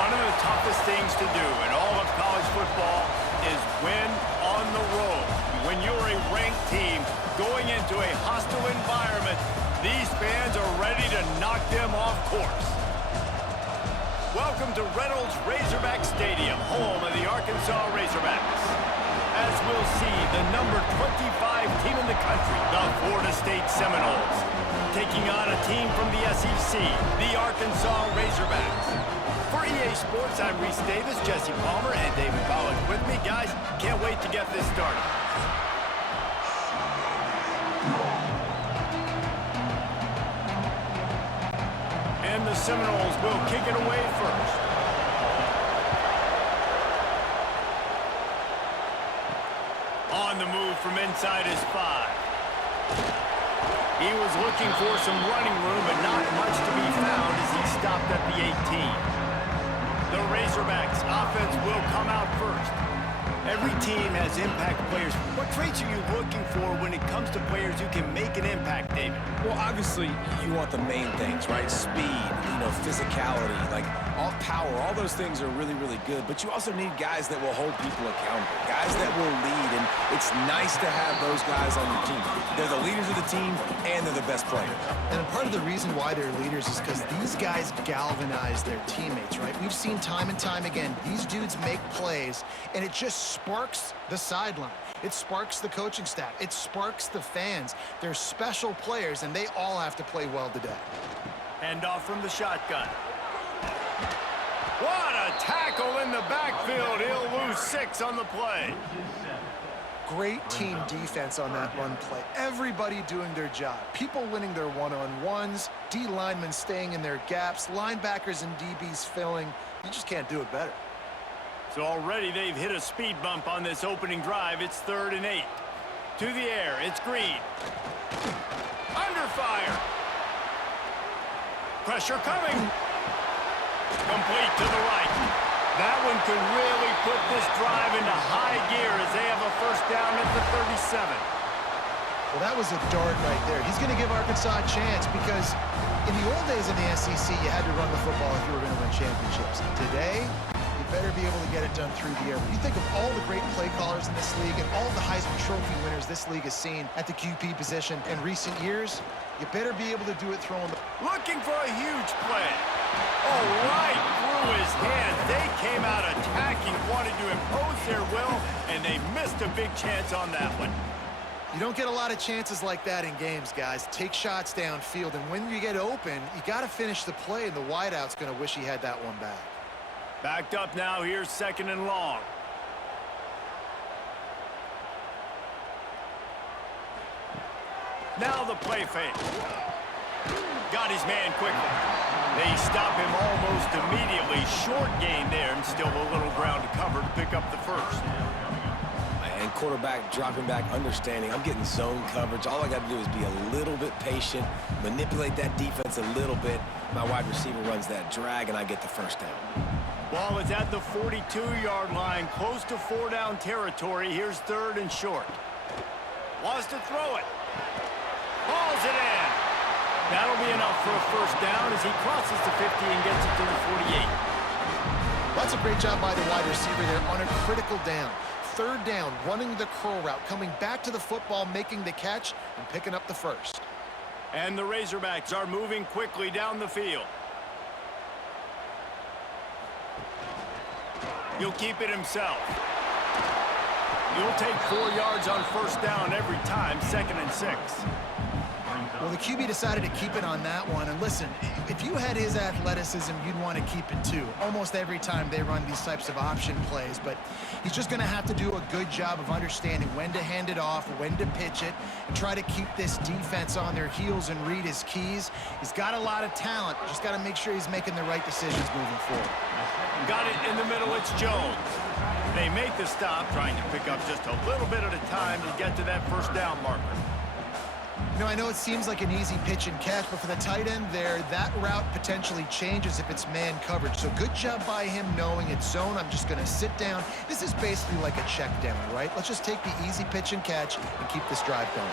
One of the toughest things to do in all of college football is win on the road. When you're a ranked team going into a hostile environment, these fans are ready to knock them off course. Welcome to Reynolds Razorback Stadium, home of the Arkansas Razorbacks. As we'll see, the number 25 team in the country, the Florida State Seminoles, taking on a team from the SEC, the Arkansas Razorbacks. For EA Sports, I'm Reese Davis, Jesse Palmer, and David Pollack with me. Guys, can't wait to get this started. And the Seminoles will kick it away first. On the move from inside his 5. He was looking for some running room, but not much to be found as he stopped at the 18. The Razorbacks offense will come out first. Every team has impact players. What traits are you looking for when it comes to players who can make an impact, David? Well, obviously, you want the main things, right? Speed, physicality, like all power, all those things are really, really good. But you also need guys that will hold people accountable, guys that will lead. And it's nice to have those guys on your team. They're the leaders of the team, and they're the best players. And part of the reason why they're leaders is because these guys galvanize their teammates, right? We've seen time and time again, these dudes make plays, and it just sparks the sideline. It sparks the coaching staff. It sparks the fans. They're special players, and they all have to play well today. Hand off from the shotgun. What a tackle in the backfield. He'll lose 6 on the play. Great team defense on that run play. Everybody doing their job. People winning their one-on-ones, D linemen staying in their gaps, linebackers and DBs filling. You just can't do it better. So already they've hit a speed bump on this opening drive. It's 3rd and 8. To the air, it's Green. Under fire. Pressure coming. Complete to the right. That one could really put this drive into high gear as they have a first down at the 37. Well, that was a dart right there. He's going to give Arkansas a chance because in the old days in the SEC, you had to run the football if you were going to win championships. Today, you better be able to get it done through the air. When you think of all the great play callers in this league and all the Heisman Trophy winners this league has seen at the QB position in recent years, you better be able to do it throwing the... Looking for a huge play. Oh, right through his hands. They came out attacking, wanted to impose their will, and they missed a big chance on that one. You don't get a lot of chances like that in games, guys. Take shots downfield, and when you get open, you got to finish the play, and the wideout's going to wish he had that one back. Backed up now, here's 2nd and long. Now the play fake. Got his man quickly. They stop him almost immediately. Short gain there, and still a little ground to cover to pick up the first. And quarterback dropping back, understanding I'm getting zone coverage. All I got to do is be a little bit patient, manipulate that defense a little bit. My wide receiver runs that drag, and I get the first down. Ball is at the 42-yard line, close to 4-down territory. Here's 3rd and short. Wants to throw it. Hauls it in. That'll be enough for a first down as he crosses the 50 and gets it to the 48. That's a great job by the wide receiver there on a critical down. 3rd down, running the curl route, coming back to the football, making the catch, and picking up the first. And the Razorbacks are moving quickly down the field. He'll keep it himself. He'll take 4 yards on first down every time, 2nd and 6. Well, the QB decided to keep it on that one. And listen, if you had his athleticism, you'd want to keep it too. Almost every time they run these types of option plays. But he's just going to have to do a good job of understanding when to hand it off, when to pitch it, and try to keep this defense on their heels and read his keys. He's got a lot of talent. Just got to make sure he's making the right decisions moving forward. Got it in the middle. It's Jones. They make the stop, trying to pick up just a little bit at a time to get to that first down marker. I know it seems like an easy pitch and catch, but for the tight end there, that route potentially changes if it's man coverage. So good job by him knowing it's zone. I'm just going to sit down. This is basically like a check down, right? Let's just take the easy pitch and catch and keep this drive going.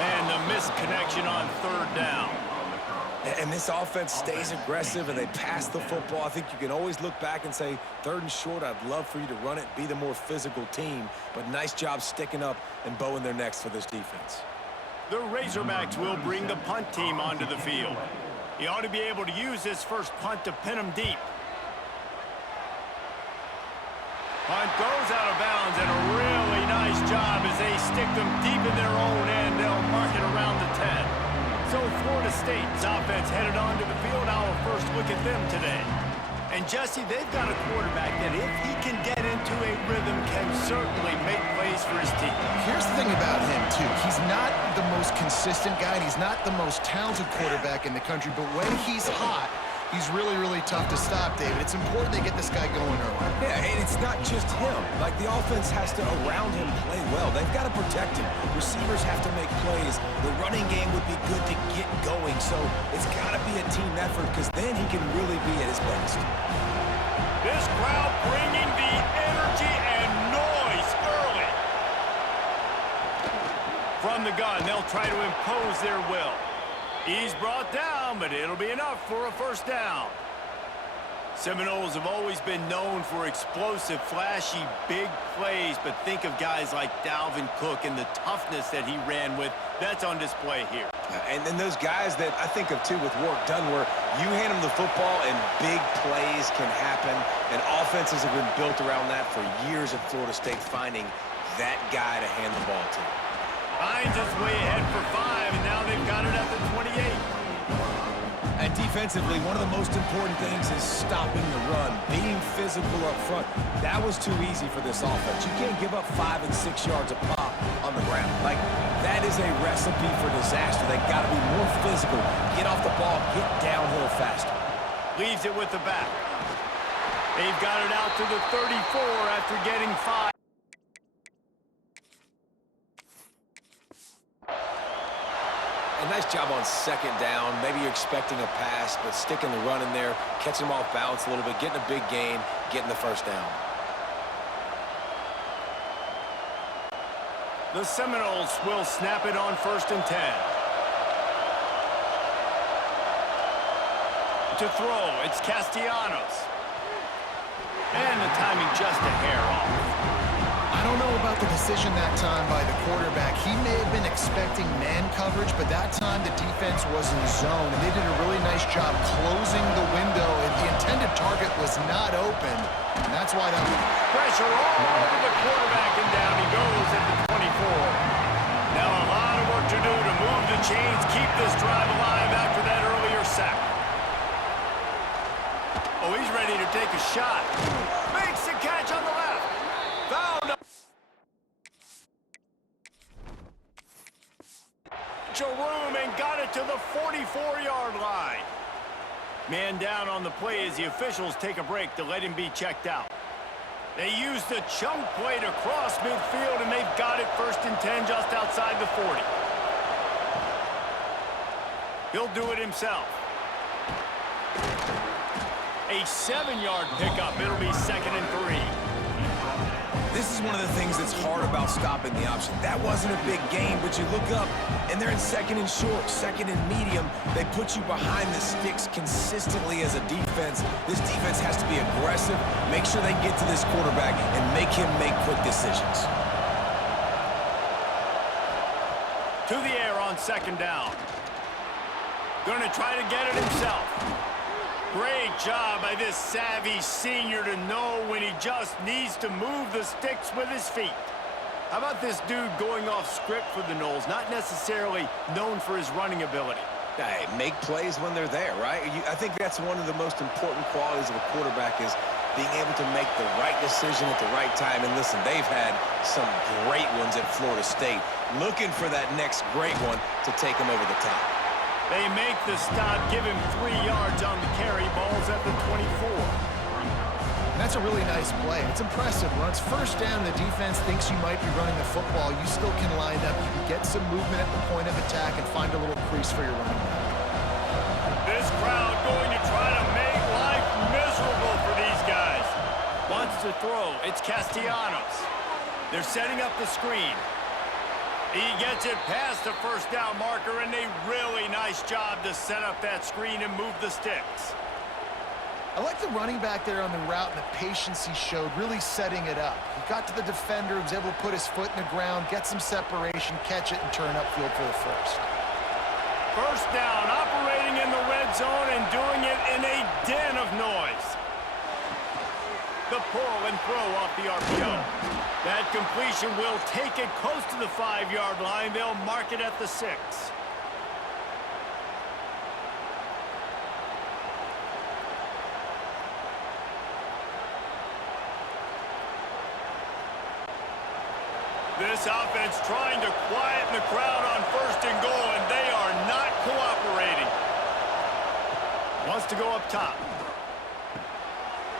And the missed connection on 3rd down. And this offense stays aggressive, and they pass the football. I think you can always look back and say, 3rd and short, I'd love for you to run it, be the more physical team. But nice job sticking up and bowing their necks for this defense. The Razorbacks will bring the punt team onto the field. He ought to be able to use this first punt to pin them deep. Punt goes out of bounds, and a really nice job as they stick them deep in their own end. They'll mark it around the 10. So Florida State's offense headed onto the field. Our first look at them today. And Jesse, they've got a quarterback that if he can get into a rhythm can certainly make plays for his team. Here's the thing about him, too. He's not the most consistent guy, and he's not the most talented quarterback in the country, but when he's hot, he's really, really tough to stop, David. It's important they get this guy going early. Yeah, and it's not just him. Like, the offense has to, around him, play well. They've got to protect him. Receivers have to make plays. The running game would be good to get going. So it's got to be a team effort because then he can really be at his best. This crowd bringing the energy and noise early. From the gun, they'll try to impose their will. He's brought down, but it'll be enough for a first down. Seminoles have always been known for explosive, flashy, big plays, but think of guys like Dalvin Cook and the toughness that he ran with. That's on display here. And then those guys that I think of, too, with Warrick Dunn, where you hand them the football and big plays can happen, and offenses have been built around that for years at Florida State, finding that guy to hand the ball to. Hines is way ahead for 5, and now they've got it at the 28. And defensively, one of the most important things is stopping the run, being physical up front. That was too easy for this offense. You can't give up 5 and 6 yards a pop on the ground. Like, that is a recipe for disaster. They've got to be more physical, get off the ball, get downhill faster. Leaves it with the back. They've got it out to the 34 after getting 5. A nice job on 2nd down. Maybe you're expecting a pass, but sticking the run in there, catching them off balance a little bit, getting a big gain, getting the first down. The Seminoles will snap it on 1st and 10. To throw, it's Castellanos. And the timing just a hair off. I don't know about the decision that time by the quarterback. He may have been expecting man coverage, but that time the defense was in zone, and they did a really nice job closing the window, and the intended target was not open. And that's why that pressure all over the quarterback, and down he goes at the 24. Now a lot of work to do to move the chains, keep this drive alive after that earlier sack. Oh, he's ready to take a shot. Makes the catch on the left. Found up. Jerome and got it to the 44-yard line. Man down on the play as the officials take a break to let him be checked out. They use the chunk play to cross midfield, and they've got it 1st and 10 just outside the 40. He'll do it himself. A 7-yard pickup. It'll be 2nd and 3. This is one of the things that's hard about stopping the option. That wasn't a big gain, but you look up, and they're in 2nd and short, 2nd and medium. They put you behind the sticks consistently as a defense. This defense has to be aggressive, make sure they get to this quarterback, and make him make quick decisions. To the air on 2nd down. Going to try to get it himself. Great job by this savvy senior to know when he just needs to move the sticks with his feet. How about this dude going off script for the Noles, not necessarily known for his running ability? Hey, make plays when they're there, right? I think that's one of the most important qualities of a quarterback is being able to make the right decision at the right time. And listen, they've had some great ones at Florida State. Looking for that next great one to take them over the top. They make the stop, give him 3 yards on the carry. Ball's at the 24. That's a really nice play. It's impressive. When it's 1st down, the defense thinks you might be running the football. You still can line up. You can get some movement at the point of attack and find a little crease for your running back. This crowd going to try to make life miserable for these guys. Wants to throw. It's Castellanos. They're setting up the screen. He gets it past the first down marker, and a really nice job to set up that screen and move the sticks. I like the running back there on the route and the patience he showed, really setting it up. He got to the defender, was able to put his foot in the ground, get some separation, catch it, and turn upfield for the first. First down, operating in the red zone and doing it in a den of noise. The pull and throw off the RPO. That completion will take it close to the 5-yard line. They'll mark it at the 6. This offense trying to quieten the crowd on first and goal, and they are not cooperating. Wants to go up top.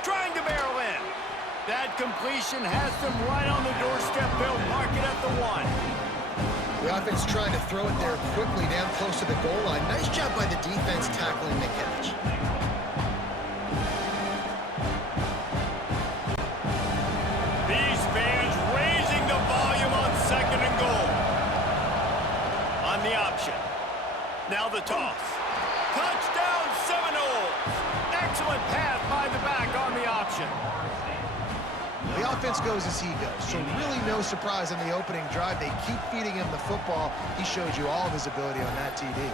Trying to barrel in. That completion has them right on the doorstep. They'll mark it at the 1. The offense trying to throw it there quickly down close to the goal line. Nice job by the defense tackling the catch. These fans raising the volume on second and goal. On the option. Now the toss. Touchdown Seminoles! Excellent pass by the back on the option. The offense goes as he goes, so really no surprise on the opening drive. They keep feeding him the football. He showed you all of his ability on that TD.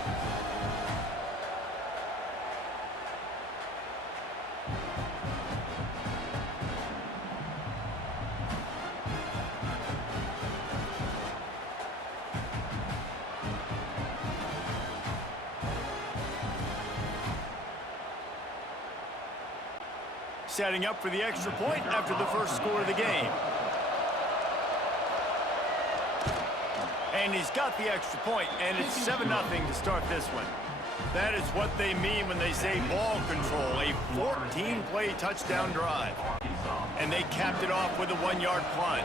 Setting up for the extra point after the first score of the game. And he's got the extra point, and it's 7-0 to start this one. That is what they mean when they say ball control, a 14-play touchdown drive. And they capped it off with a 1-yard plunge.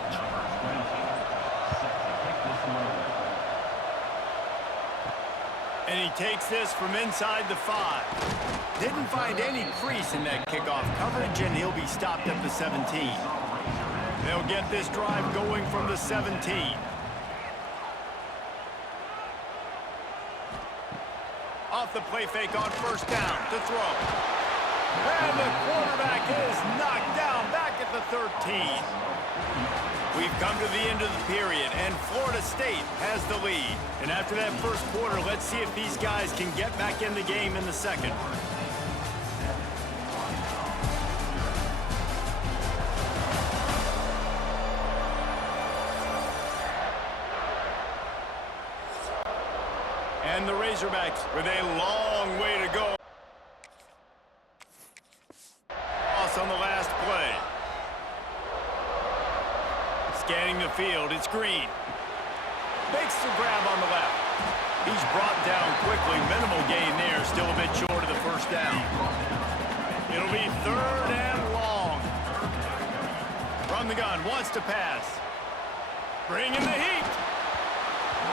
And he takes this from inside the 5. Didn't find any crease in that kickoff coverage, and he'll be stopped at the 17. They'll get this drive going from the 17. Off the play fake on first down to throw. And the quarterback is knocked down back at the 13. We've come to the end of the period, and Florida State has the lead. And after that first quarter, let's see if these guys can get back in the game in the second. And the Razorbacks with a long way to go. Loss on the last play. Scanning the field, it's Green. Makes the grab on the left. He's brought down quickly. Minimal gain there, still a bit short of the first down. It'll be 3rd and long. From the gun, wants to pass. Bringing the heat.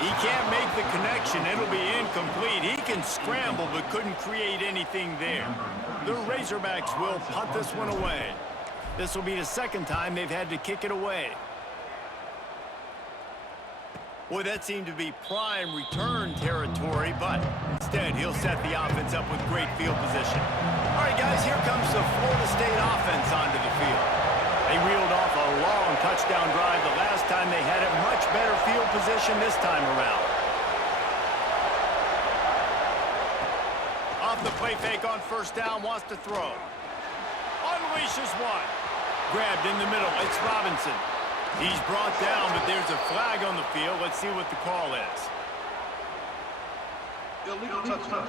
He can't make the connection. It'll be incomplete. He can scramble, but couldn't create anything there. The Razorbacks will punt this one away. This will be the second time they've had to kick it away. Boy, that seemed to be prime return territory, but instead he'll set the offense up with great field position. All right, guys, here comes the Florida State offense onto the field. They reeled off a long touchdown drive the last time. They had a much better field position this time around. Off the play fake on first down, wants to throw. Unleashes one. Grabbed in the middle, it's Robinson. He's brought down, but there's a flag on the field. Let's see what the call is. Illegal touchdown.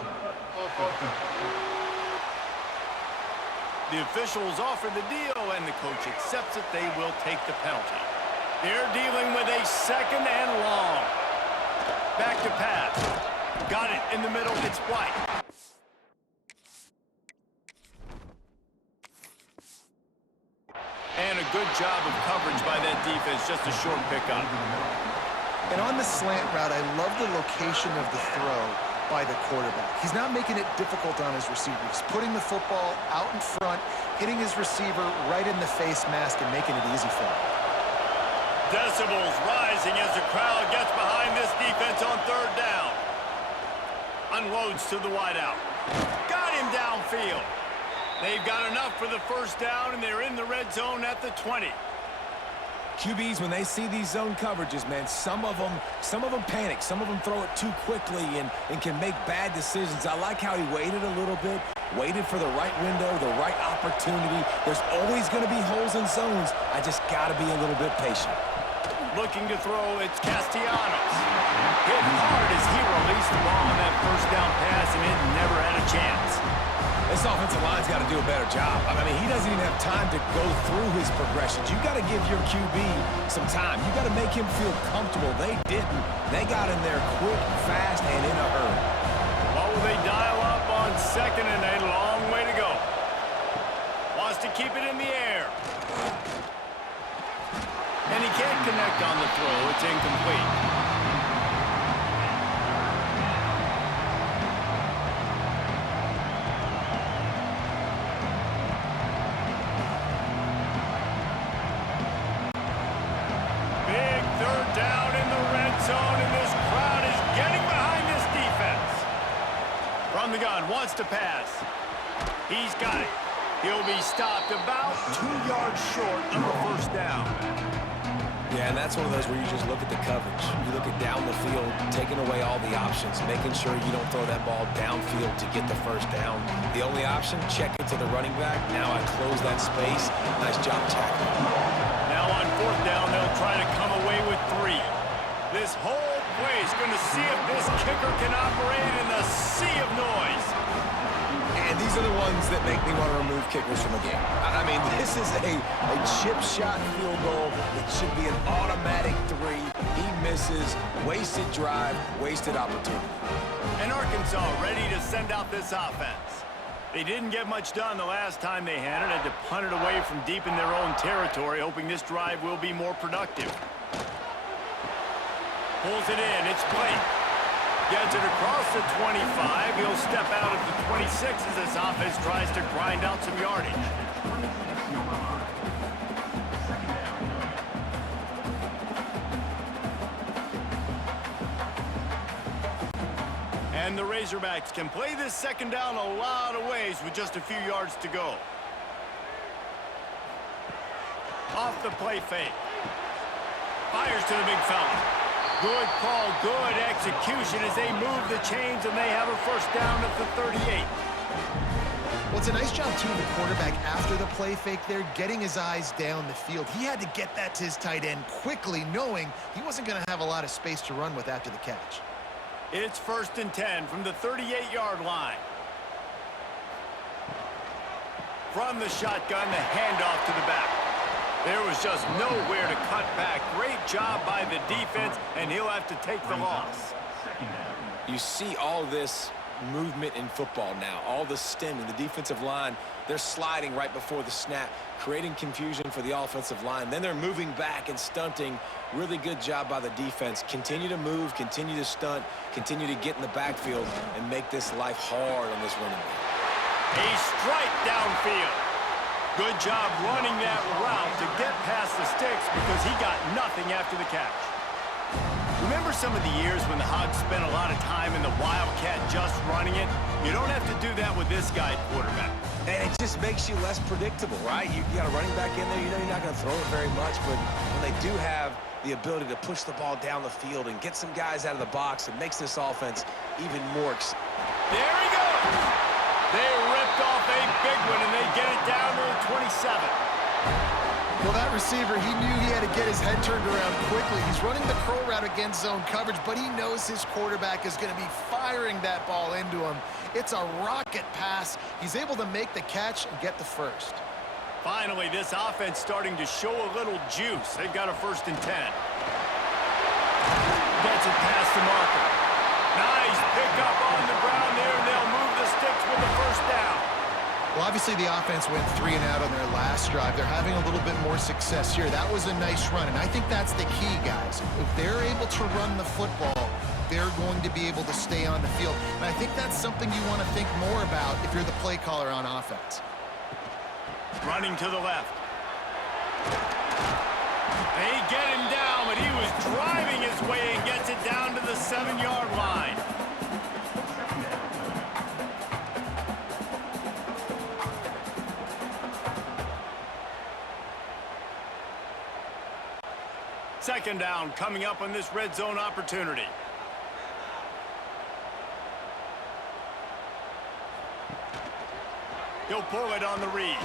The officials offer the deal, and the coach accepts it. They will take the penalty. They're dealing with a 2nd and long. Back to pass. Got it in the middle. It's White. And a good job of coverage by that defense. Just a short pickup. And on the slant route, I love the location of the throw by the quarterback. He's not making it difficult on his receiver. He's putting the football out in front, hitting his receiver right in the face mask and making it easy for him. Decibels rising as the crowd gets behind this defense on third down. Unloads to the wideout. Got him downfield. They've got enough for the first down, and they're in the red zone at the 20. QBs, when they see these zone coverages, man, some of them panic. Some of them throw it too quickly and can make bad decisions. I like how he waited a little bit, waited for the right window, the right opportunity. There's always going to be holes in zones. I just got to be a little bit patient. Looking to throw, it's Castellanos. Hit hard as he released the ball on that first down pass, and it never had a chance. This offensive line's got to do a better job. I mean, he doesn't even have time to go through his progressions. You got to give your QB some time. You got to make him feel comfortable. They didn't. They got in there quick, fast, and in a hurry. What will they dial up on second and a long way to go? Wants to keep it in the air. And he can't connect on the throw. It's incomplete. From the gun, wants to pass. He's got it. He'll be stopped about 2 yards short of a first down. Yeah, and that's one of those where you just look at the coverage. You look at down the field, taking away all the options, making sure you don't throw that ball downfield to get the first down. The only option, check it to the running back. Now I close that space. Nice job tackling. Now on fourth down, they'll try to come away with 3. This whole play is going to see if this kicker can operate in the sea of noise. And these are the ones that make me want to remove kickers from the game. I mean, this is a chip shot field goal. It should be an automatic 3. He misses. Wasted drive, wasted opportunity. And Arkansas ready to send out this offense. They didn't get much done the last time they had it. Had to punt it away from deep in their own territory, hoping this drive will be more productive. Pulls it in. It's Blake. Gets it across the 25. He'll step out at the 26 as this offense tries to grind out some yardage. And the Razorbacks can play this second down a lot of ways with just a few yards to go. Off the play fake. Fires to the big fella. Good call, good execution as they move the chains, and they have a first down at the 38. Well, it's a nice job, too, of the quarterback after the play fake there, getting his eyes down the field. He had to get that to his tight end quickly, knowing he wasn't going to have a lot of space to run with after the catch. It's 1st and 10 from the 38-yard line. From the shotgun, the handoff to the back. There was just nowhere to cut back. Great job by the defense, and he'll have to take the loss. You see all this movement in football now, all the stemming, the defensive line, they're sliding right before the snap, creating confusion for the offensive line. Then they're moving back and stunting. Really good job by the defense. Continue to move, continue to stunt, continue to get in the backfield and make this life hard on this running back. A strike downfield. Good job running that route to get past the sticks because he got nothing after the catch. Remember some of the years when the Hogs spent a lot of time in the Wildcat just running it? You don't have to do that with this guy quarterback. And it just makes you less predictable, right? You got a running back in there, you know you're not going to throw it very much, but when they do have the ability to push the ball down the field and get some guys out of the box, it makes this offense even more exciting. There he goes! They ripped off a big one, and they get it down to the 27. Well, that receiver, he knew he had to get his head turned around quickly. He's running the curl route against zone coverage, but he knows his quarterback is going to be firing that ball into him. It's a rocket pass. He's able to make the catch and get the first. Finally, this offense starting to show a little juice. They've got a 1st and 10. Gets it past the marker. Nice pickup on the ground there, and they'll move the sticks with the first down. Well, obviously the offense went 3 and out on their last drive. They're having a little bit more success here. That was a nice run, and I think that's the key, guys. If they're able to run the football, they're going to be able to stay on the field. And I think that's something you want to think more about if you're the play caller on offense. Running to the left. They get him down, but he was driving his way and gets it down to the 7-yard line. Second down coming up on this red zone opportunity. He'll pull it on the read.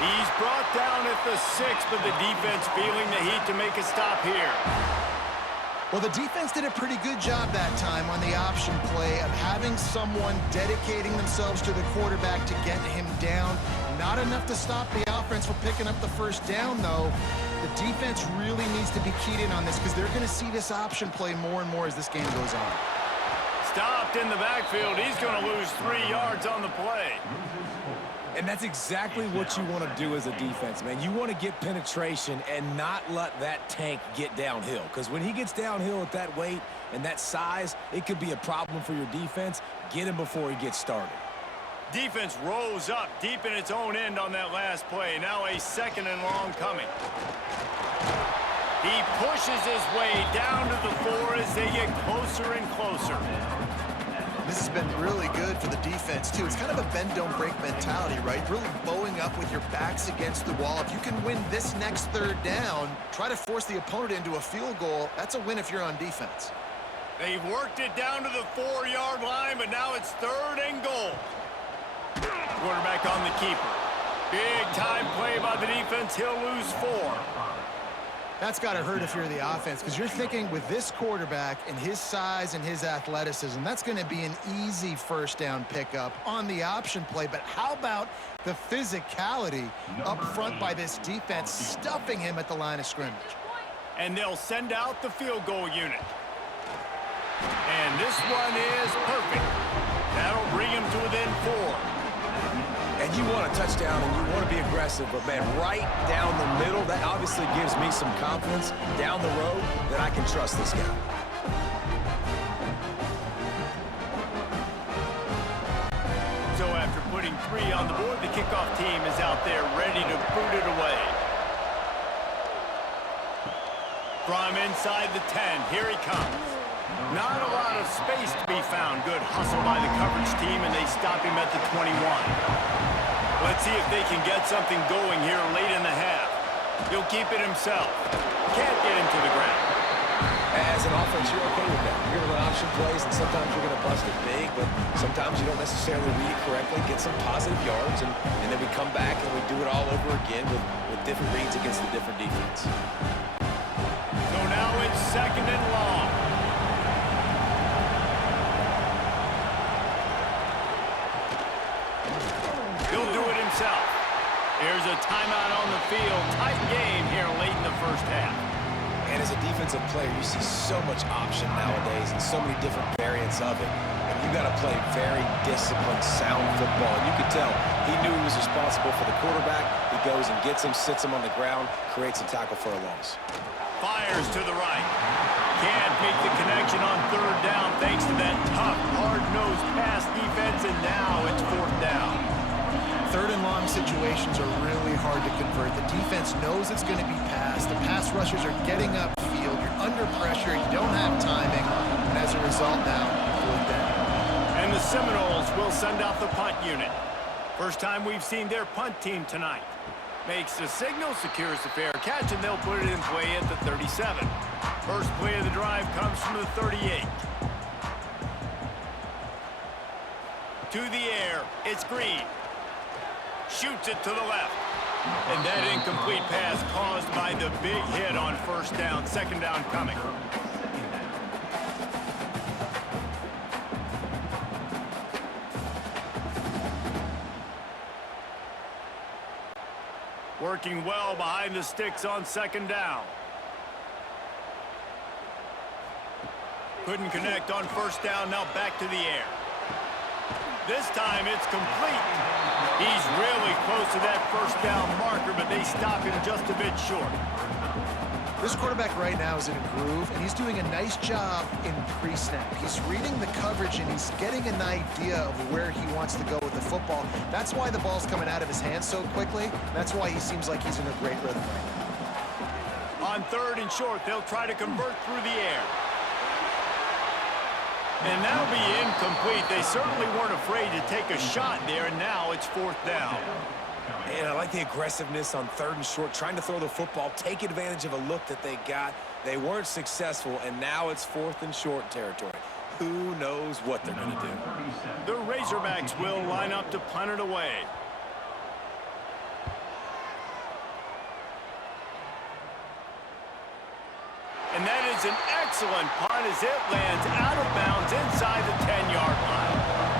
He's brought down at the 6, but the defense feeling the heat to make a stop here. Well, the defense did a pretty good job that time on the option play of having someone dedicating themselves to the quarterback to get him down. Not enough to stop the offense from picking up the first down, though. The defense really needs to be keyed in on this because they're going to see this option play more and more as this game goes on. Stopped in the backfield. He's going to lose 3 yards on the play. And that's exactly what you want to do as a defense, man. You want to get penetration and not let that tank get downhill. Because when he gets downhill at that weight and that size, it could be a problem for your defense. Get him before he gets started. Defense rose up deep in its own end on that last play. Now a second and long coming. He pushes his way down to the 4 as they get closer and closer. This has been really good for the defense, too. It's kind of a bend-don't-break mentality, right? Really bowing up with your backs against the wall. If you can win this next third down, try to force the opponent into a field goal, that's a win if you're on defense. They've worked it down to the 4-yard line, but now it's 3rd and goal. Quarterback on the keeper. Big-time play by the defense. He'll lose 4. That's got to hurt if you're the offense, because you're thinking with this quarterback and his size and his athleticism, that's going to be an easy first down pickup on the option play. But how about the physicality up front by this defense, stuffing him at the line of scrimmage? And they'll send out the field goal unit. And this one is perfect. That'll bring him to within 4. And you want a touchdown and you want to be aggressive, but, man, right down the middle, that obviously gives me some confidence down the road that I can trust this guy. So after putting 3 on the board, the kickoff team is out there ready to boot it away. From inside the 10, here he comes. Not a lot of space to be found. Good hustle by the coverage team, and they stop him at the 21. Let's see if they can get something going here late in the half. He'll keep it himself. Can't get him to the ground. As an offense, you're okay with that. You're going to run option plays, and sometimes you're going to bust it big, but sometimes you don't necessarily read it correctly, get some positive yards, and then we come back and we do it all over again with different reads against the different defense. So now it's 2nd and long. He'll do it himself. There's a timeout on the field. Tight game here late in the first half. And as a defensive player, you see so much option nowadays and so many different variants of it. And you got to play very disciplined, sound football. And you could tell he knew he was responsible for the quarterback. He goes and gets him, sits him on the ground, creates a tackle for a loss. Fires to the right. Can't make the connection on 3rd down thanks to that tough, hard-nosed pass defense, and now it's 4th down. 3rd and long situations are really hard to convert. The defense knows it's going to be passed. The pass rushers are getting upfield. You're under pressure. You don't have timing. And as a result now, 4th down. And the Seminoles will send out the punt unit. First time we've seen their punt team tonight. Makes the signal, secures the fair catch, and they'll put it in play at the 37. First play of the drive comes from the 38. To the air, it's Green. Shoots it to the left. And that incomplete pass caused by the big hit on 1st down. 2nd down coming. Working well behind the sticks on 2nd down. Couldn't connect on 1st down, now back to the air. This time it's complete. He's really close to that 1st down marker, but they stop him just a bit short. This quarterback right now is in a groove, and he's doing a nice job in pre-snap. He's reading the coverage, and he's getting an idea of where he wants to go with the football. That's why the ball's coming out of his hands so quickly. That's why he seems like he's in a great rhythm right now. On 3rd and short, they'll try to convert through the air. And that'll be incomplete. They certainly weren't afraid to take a shot there, and now it's 4th down. And I like the aggressiveness on 3rd and short, trying to throw the football, take advantage of a look that they got. They weren't successful, and now it's 4th and short territory. Who knows what they're going to do? The Razorbacks will line up to punt it away. And that is an excellent punt as it lands out of bounds inside the 10-yard line.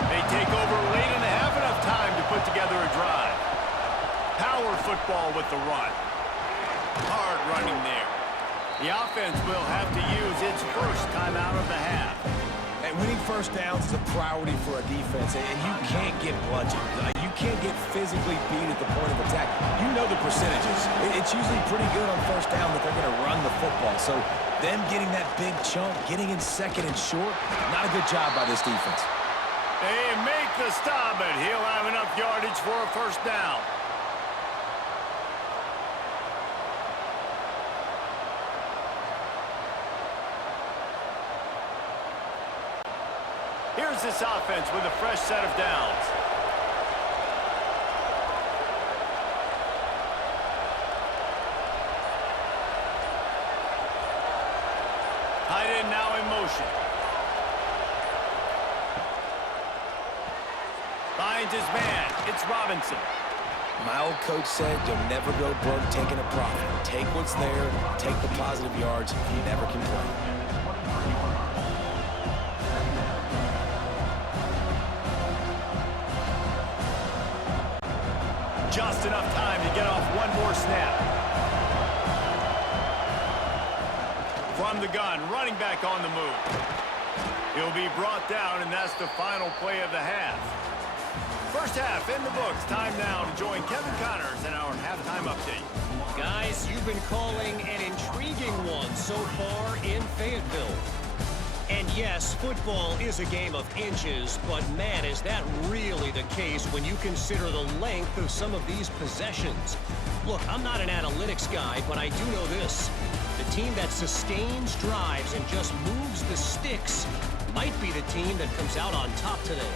They take over late in the half, enough time to put together a drive. Power football with the run. Hard running there. The offense will have to use its first time out of the half. And winning first downs is a priority for a defense, and you can't get bludgeoned. You can't get physically beat at the point of attack. You know the percentages. It's usually pretty good on first down that they're going to run the football. So them getting that big chunk, getting in 2nd and short, not a good job by this defense. They make the stop, but he'll have enough yardage for a first down. Here's this offense with a fresh set of downs. Tight end now in motion. Finds his man. It's Robinson. My old coach said you'll never go broke taking a profit. Take what's there, take the positive yards, and never complain. Just enough time to get off one more snap. From the gun, running back on the move. He'll be brought down, and that's the final play of the half. First half in the books. Time now to join Kevin Connors in our halftime update. Guys, you've been calling an intriguing one so far in Fayetteville. And yes, football is a game of inches, but man, is that really the case when you consider the length of some of these possessions. Look, I'm not an analytics guy, but I do know this. The team that sustains drives and just moves the sticks might be the team that comes out on top today.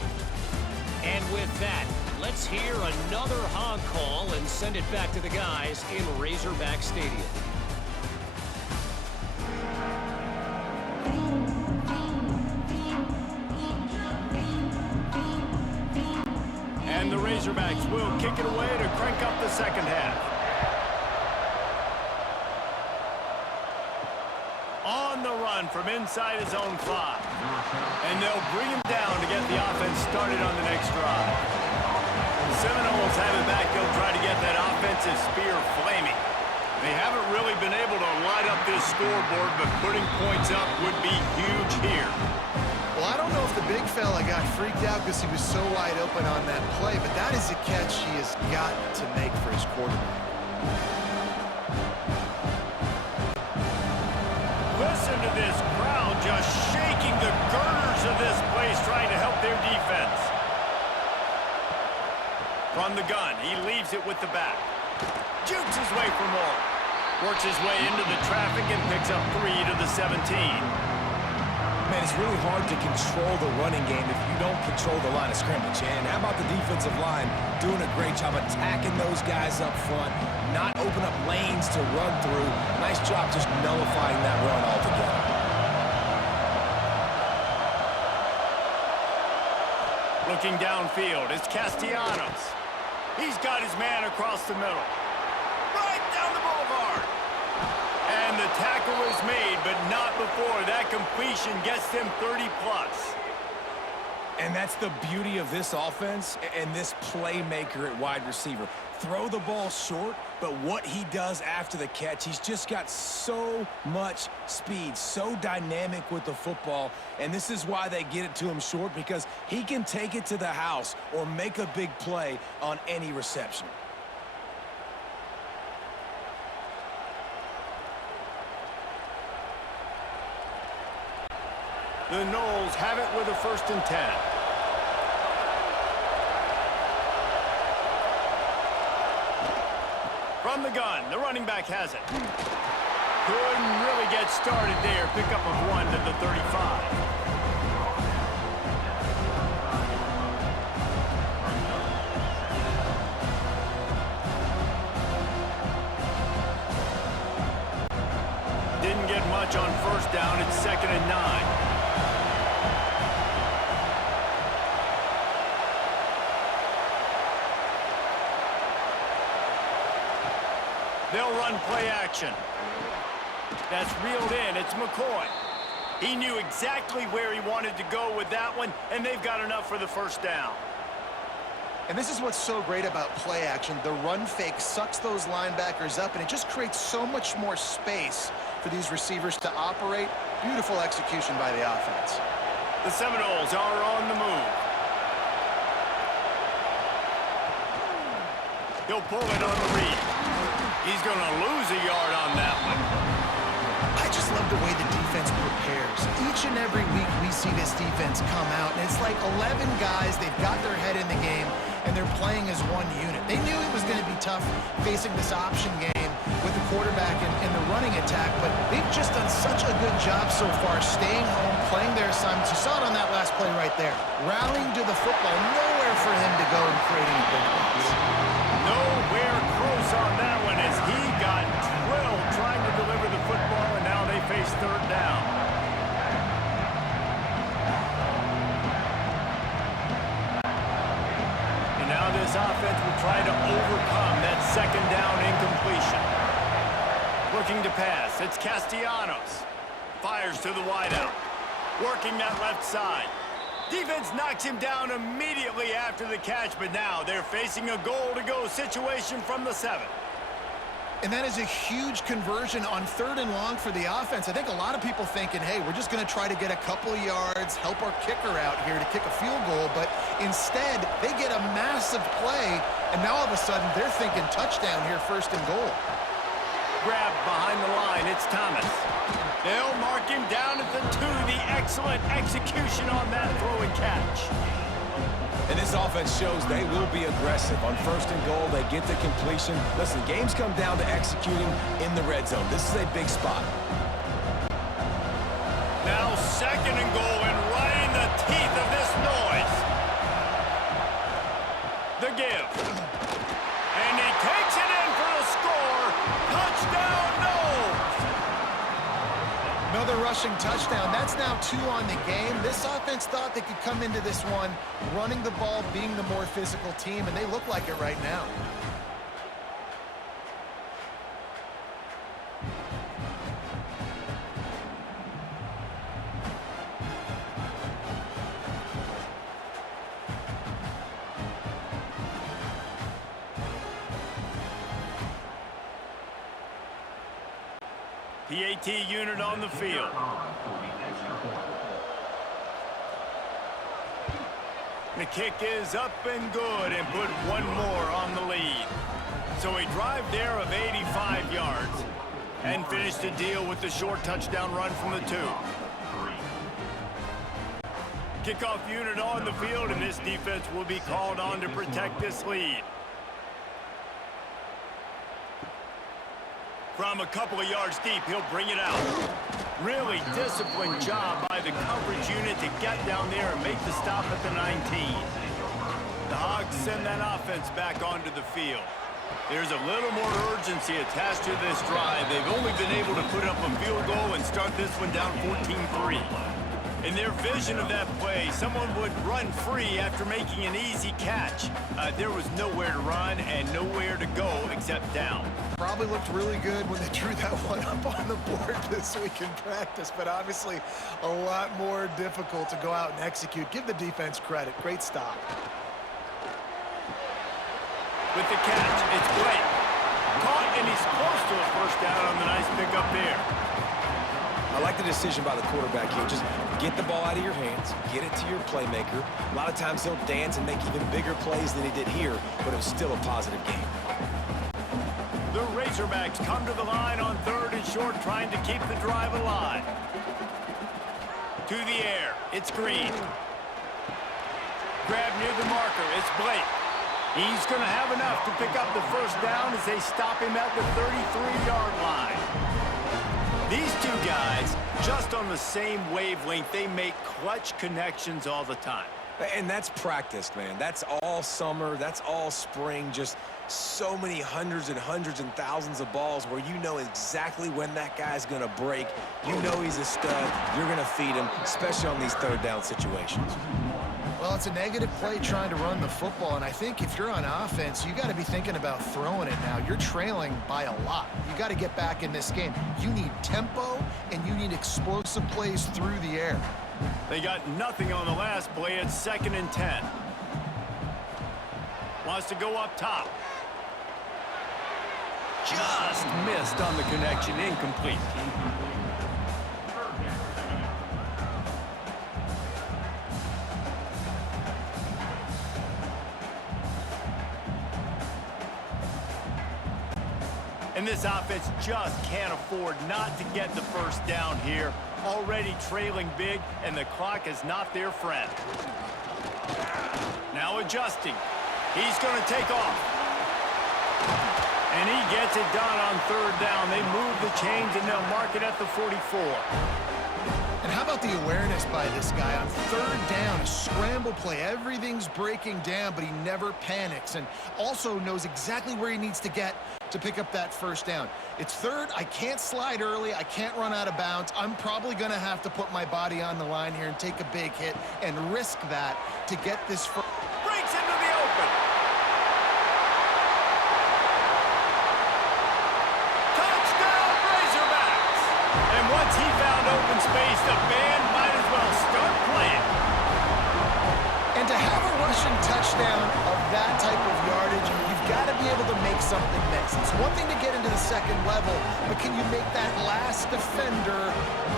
And with that, let's hear another hog call and send it back to the guys in Razorback Stadium. And the Razorbacks will kick it away to crank up the second half. On the run from inside his own 5. And they'll bring him down to get the offense started on the next drive. The Seminoles have it back. They'll try to get that offensive spear flaming. They haven't really been able to light up this scoreboard, but putting points up would be huge here. Well, I don't know if the big fella got freaked out because he was so wide open on that play, but that is a catch he has got to make for his quarterback. Listen to this crowd just shaking the girders of this place, trying to help their defense. From the gun, he leaves it with the back. Jukes his way for more. Works his way into the traffic and picks up 3 to the 17. Man, it's really hard to control the running game if you don't control the line of scrimmage. And how about the defensive line doing a great job attacking those guys up front, not open up lanes to run through. Nice job just nullifying that run altogether. Looking downfield, it's Castellanos. He's got his man across the middle. Right down the boulevard. And the tackle is made, but not before that completion gets them 30-plus. And that's the beauty of this offense and this playmaker at wide receiver. Throw the ball short, but what he does after the catch, he's just got so much speed, so dynamic with the football. And this is why they get it to him short, because he can take it to the house or make a big play on any reception. The Noles have it with a 1st and 10. From the gun, the running back has it. Couldn't really get started there. Pickup of 1 to the 35. Didn't get much on first down. It's 2nd and 9. They'll run play action. That's reeled in. It's McCoy. He knew exactly where he wanted to go with that one, and they've got enough for the first down. And this is what's so great about play action. The run fake sucks those linebackers up, and it just creates so much more space for these receivers to operate. Beautiful execution by the offense. The Seminoles are on the move. He'll pull it on the read. He's going to lose a yard on that one. I just love the way the defense prepares. Each and every week we see this defense come out, and it's like 11 guys. They've got their head in the game, and they're playing as one unit. They knew it was going to be tough facing this option game with the quarterback in the running attack, but they've just done such a good job so far staying home, playing their assignments. You saw it on that last play right there. Rallying to the football, nowhere for him to go and create any big plays. Nowhere close on that one as he got drilled trying to deliver the football, and now they face 3rd down. And now this offense will try to overcome that 2nd down incompletion. Looking to pass, it's Castellanos. Fires to the wideout. Working that left side. Defense knocks him down immediately after the catch, but now they're facing a goal-to-go situation from the 7. And that is a huge conversion on 3rd and long for the offense. I think a lot of people thinking, hey, we're just going to try to get a couple yards, help our kicker out here to kick a field goal, but instead they get a massive play, and now all of a sudden they're thinking touchdown here, 1st and goal. Grab behind the line, it's Thomas. They'll mark him down at the 2. The excellent execution on that throw and catch. And this offense shows they will be aggressive. On 1st and goal, they get the completion. Listen, games come down to executing in the red zone. This is a big spot. Now 2nd and goal, and right in the teeth of this noise. The give. And he takes it in for the score. Touchdown, Noles. Another rushing touchdown. That's now 2 on the game. This offense thought they could come into this one running the ball, being the more physical team, and they look like it right now. PAT unit on the field. The kick is up and good and put one more on the lead. So a drive there of 85 yards and finished the deal with the short touchdown run from the 2. Kickoff unit on the field, and this defense will be called on to protect this lead. From a couple of yards deep, he'll bring it out. Really disciplined job by the coverage unit to get down there and make the stop at the 19. The Hogs send that offense back onto the field. There's a little more urgency attached to this drive. They've only been able to put up a field goal and start this one down 14-3. In their vision of that play, someone would run free after making an easy catch. There was nowhere to run and nowhere to go except down. Probably looked really good when they drew that one up on the board this week in practice, but obviously a lot more difficult to go out and execute. Give the defense credit. Great stop. With the catch, it's Blake. Caught, and he's close to a first down on the nice pickup there. I like the decision by the quarterback here. Just get the ball out of your hands, get it to your playmaker. A lot of times he'll dance and make even bigger plays than he did here, but it was still a positive game. The Razorbacks come to the line on 3rd and short, trying to keep the drive alive. To the air, it's Green. Grab near the marker, it's Blake. He's going to have enough to pick up the first down as they stop him at the 33-yard line. These two guys, just on the same wavelength, they make clutch connections all the time. And that's practice, man. That's all summer. That's all spring. Just so many hundreds and thousands of balls where you know exactly when that guy's going to break. You know he's a stud. You're going to feed him, especially on these third down situations. Well, it's a negative play trying to run the football, and I think if you're on offense, you got to be thinking about throwing it now. You're trailing by a lot. You got to get back in this game. You need tempo, and you need explosive plays through the air. They got nothing on the last play. It's 2nd and 10. Wants to go up top. Just missed on the connection. Incomplete. And this offense just can't afford not to get the first down here. Already trailing big, and the clock is not their friend. Now adjusting. He's going to take off. And he gets it done on 3rd down. They move the chains, and they'll mark it at the 44. And how about the awareness by this guy on 3rd down? A scramble play. Everything's breaking down, but he never panics, and also knows exactly where he needs to get to pick up that 1st down. It's 3rd. I can't slide early. I can't run out of bounds. I'm probably going to have to put my body on the line here and take a big hit and risk that to get this first. Breaks into the open. Touchdown, Razorbacks! And once he found open space, the band might as well start playing. And to have a rushing touchdown of that type of yardage, you've got to be able to make something miss. It's one thing to get into the 2nd level, but can you make that last defender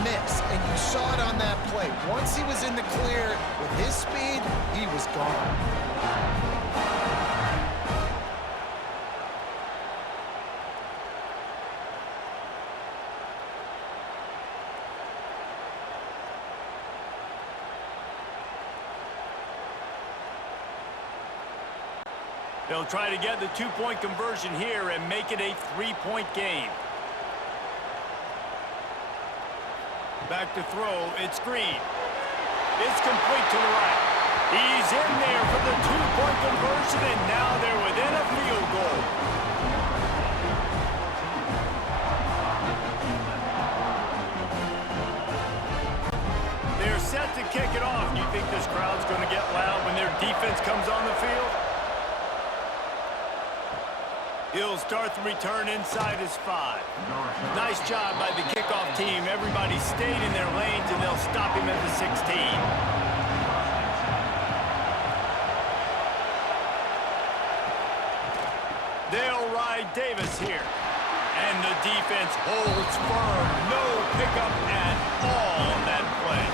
miss? And you saw it on that play. Once he was in the clear with his speed, he was gone. They'll try to get the 2-point conversion here and make it a 3-point game. Back to throw. It's Green. It's complete to the right. He's in there for the 2-point conversion, and now they're within a field goal. They're set to kick it off. You think this crowd's going to get loud when their defense comes on the field? He'll start the return inside his 5. Nice job by the kickoff team. Everybody stayed in their lanes, and they'll stop him at the 16. They'll ride Davis here. And the defense holds firm. No pickup at all on that play.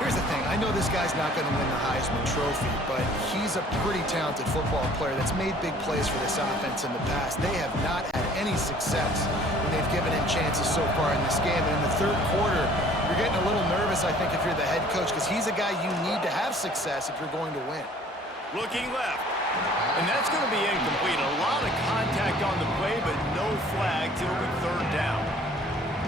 Here's the thing. I know this guy's not going to win the Heisman Trophy, but he's a pretty talented football player that's made big plays for this offense in the past. They have not had any success when they've given him chances so far in this game. And in the 3rd quarter, you're getting a little nervous, I think, if you're the head coach, because he's a guy you need to have success if you're going to win. Looking left. And that's going to be incomplete. A lot of contact on the play, but no flags. It'll be 3rd down.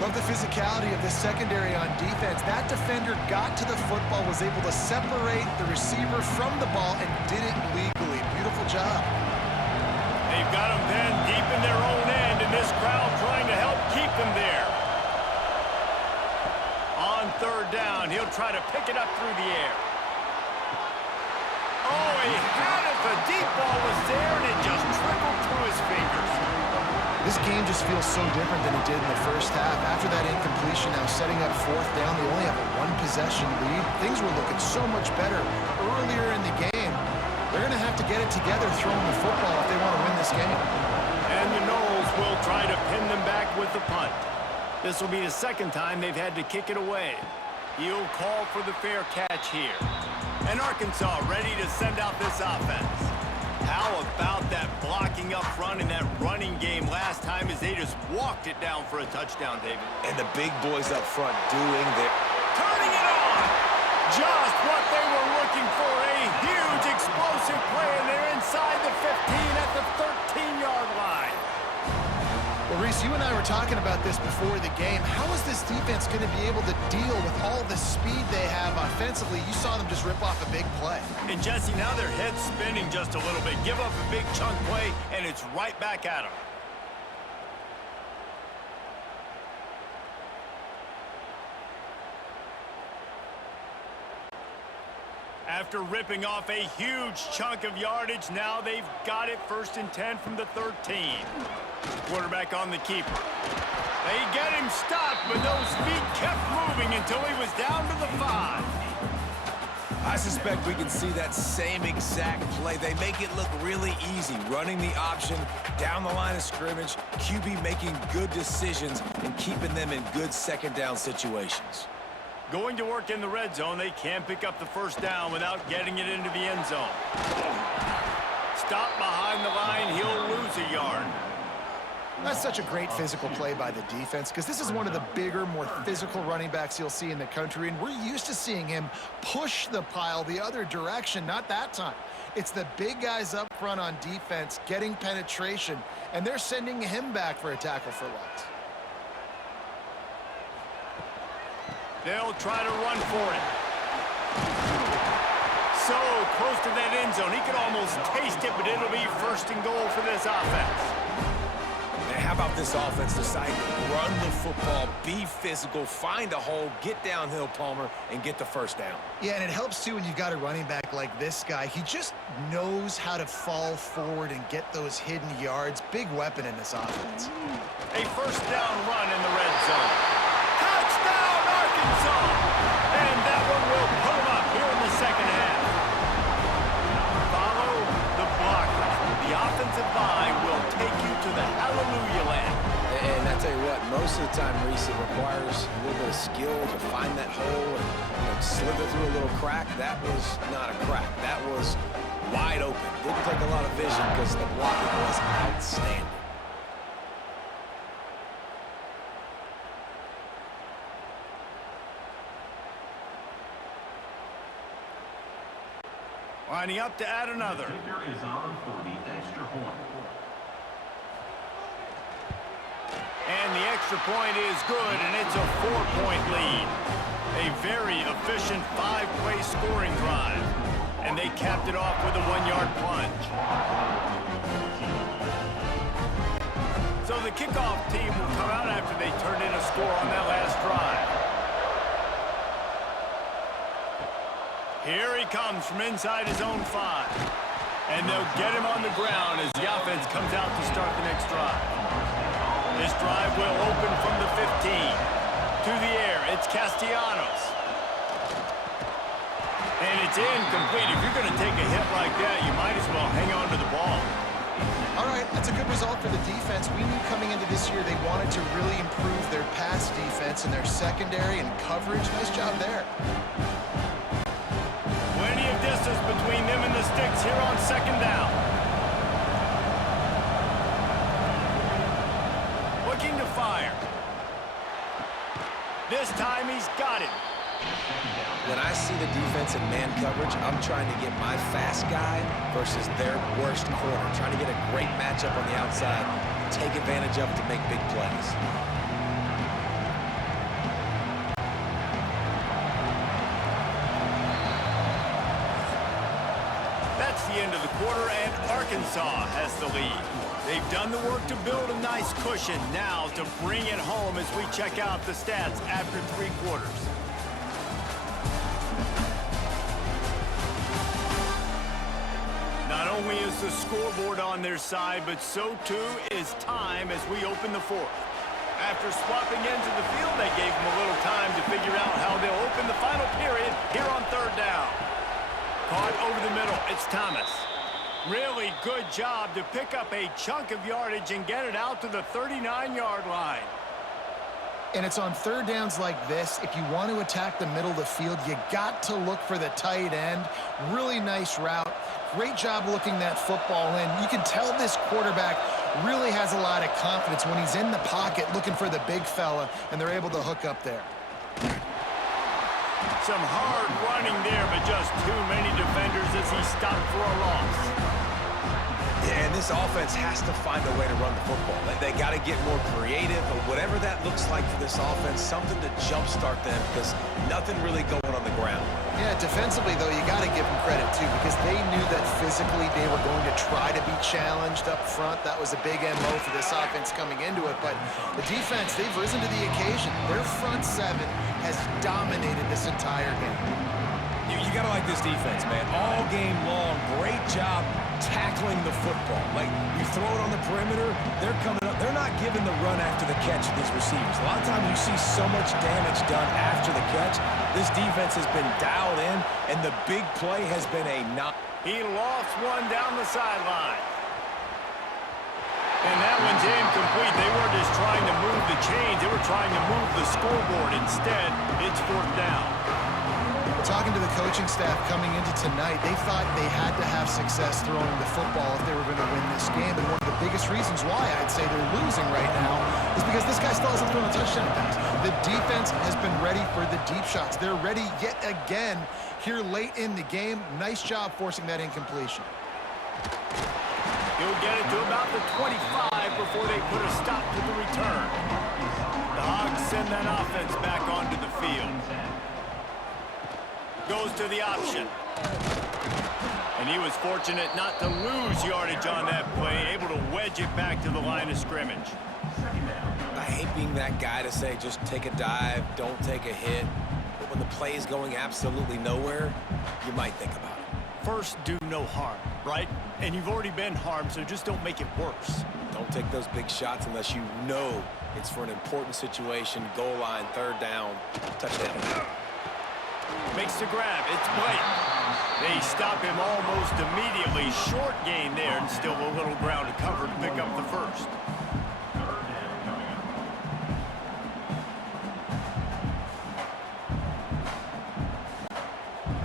Love the physicality of this secondary on defense. That defender got to the football, was able to separate the receiver from the ball, and did it legally. Beautiful job. They've got them then deep in their own end, and this crowd trying to help keep them there. On 3rd down, he'll try to pick it up through the air. Oh, he had it. The deep ball was there, and it just trickled through his fingers. This game just feels so different than it did in the 1st half. After that incompletion, now setting up 4th down, they only have a 1-possession lead. Things were looking so much better earlier in the game. They're going to have to get it together throwing the football if they want to win this game. And the Noles will try to pin them back with the punt. This will be the 2nd time they've had to kick it away. He'll call for the fair catch here. And Arkansas ready to send out this offense. How about that blocking up front in that running game last time as they just walked it down for a touchdown, David? And the big boys up front doing their... Turning it on! Just what they were looking for. A huge explosive play, and they're inside the 15 at the 13-yard line. Well, Reese, Reese, you and I were talking about this before the game. How is this defense going to be able to deal with all the speed they have offensively? You saw them just rip off a big play. And Jesse, now their head's spinning just a little bit. Give up a big chunk play, and it's right back at them. After ripping off a huge chunk of yardage, now they've got it 1st and 10 from the 13. Quarterback on the keeper. They get him stopped, but those feet kept moving until he was down to the 5. I suspect we can see that same exact play. They make it look really easy, running the option down the line of scrimmage, QB making good decisions and keeping them in good second down situations. Going to work in the red zone, they can't pick up the 1st down without getting it into the end zone. Stop behind the line, he'll lose a yard. That's such a great physical play by the defense because this is one of the bigger, more physical running backs you'll see in the country, and we're used to seeing him push the pile the other direction. Not that time. It's the big guys up front on defense getting penetration, and they're sending him back for a tackle for loss. They'll try to run for it. So close to that end zone. He could almost taste it, but it'll be 1st and goal for this offense. Man, how about this offense deciding to run the football, be physical, find a hole, get downhill, Palmer, and get the 1st down? Yeah, and it helps, too, when you've got a running back like this guy. He just knows how to fall forward and get those hidden yards. Big weapon in this offense. A 1st down run in the red zone. Touchdown, Arkansas! And that one will put them up here in the second half. Follow the blocker. The offensive line will take you to the hallelujah land. And I tell you what, most of the time, Reese, it requires a little bit of skill to find that hole and slither through a little crack. That was not a crack. That was wide open. Didn't take a lot of vision because the blocking was outstanding. Lining up to add another. Is on for the extra point. And the extra point is good, and it's a 4-point lead. A very efficient 5-play scoring drive. And they capped it off with a 1-yard plunge. So the kickoff team will come out after they turned in a score on that last drive. Here he comes from inside his own 5. And they'll get him on the ground as the offense comes out to start the next drive. This drive will open from the 15. To the air, it's Castellanos. And it's incomplete. If you're going to take a hit like that, you might as well hang on to the ball. All right, that's a good result for the defense. We knew coming into this year they wanted to really improve their pass defense and their secondary and coverage. Nice job there. Plenty of distance between them and the sticks here on 2nd down. Looking to fire. This time he's got it. When I see the defense in man coverage, I'm trying to get my fast guy versus their worst corner. Trying to get a great matchup on the outside, take advantage of it to make big plays. That's the end of the quarter, and Arkansas has the lead. They've done the work to build a nice cushion. Now to bring it home as we check out the stats after 3 quarters. Not only is the scoreboard on their side, but so too is time as we open the 4th. After swapping ends of the field, they gave them a little time to figure out how they'll open the final period here on 3rd down. Caught over the middle, it's Thomas. Really good job to pick up a chunk of yardage and get it out to the 39-yard line. And it's on 3rd downs like this. If you want to attack the middle of the field, you got to look for the tight end. Really nice route. Great job looking that football in. You can tell this quarterback really has a lot of confidence when he's in the pocket looking for the big fella, and they're able to hook up there. Some hard running there, but just too many defenders as he stopped for a loss. Yeah, and this offense has to find a way to run the football. They got to get more creative, but whatever that looks like for this offense, something to jumpstart them because nothing really going on the ground. Yeah, defensively, though, you got to give them credit, too, because they knew that physically they were going to try to be challenged up front. That was a big MO for this offense coming into it. But the defense, they've risen to the occasion. Their front seven has dominated this entire game. You got to like this defense, man. All game long, great job tackling the football. Like, you throw it on the perimeter, they're coming up. They're not giving the run after the catch to these receivers. A lot of times you see so much damage done after the catch. This defense has been dialed in, and the big play has been a knock. He lost one down the sideline. And that one's incomplete. They weren't just trying to move the chains. They were trying to move the scoreboard. Instead, it's 4th down. Talking to the coaching staff coming into tonight, they thought they had to have success throwing the football if they were going to win this game. And one of the biggest reasons why I'd say they're losing right now is because this guy still hasn't thrown a touchdown pass. The defense has been ready for the deep shots. They're ready yet again here late in the game. Nice job forcing that incompletion. He'll get it to about the 25 before they put a stop to the return. The Hogs send that offense back onto the field. Goes to the option. And he was fortunate not to lose yardage on that play, able to wedge it back to the line of scrimmage. I hate being that guy to say just take a dive, don't take a hit. But when the play is going absolutely nowhere, you might think about it. First, do no harm, right? And you've already been harmed, so just don't make it worse. Don't take those big shots unless you know it's for an important situation, goal line, 3rd down, touchdown. Makes the grab. It's Blake. They stop him almost immediately. Short gain there and still a little ground to cover to pick up the first.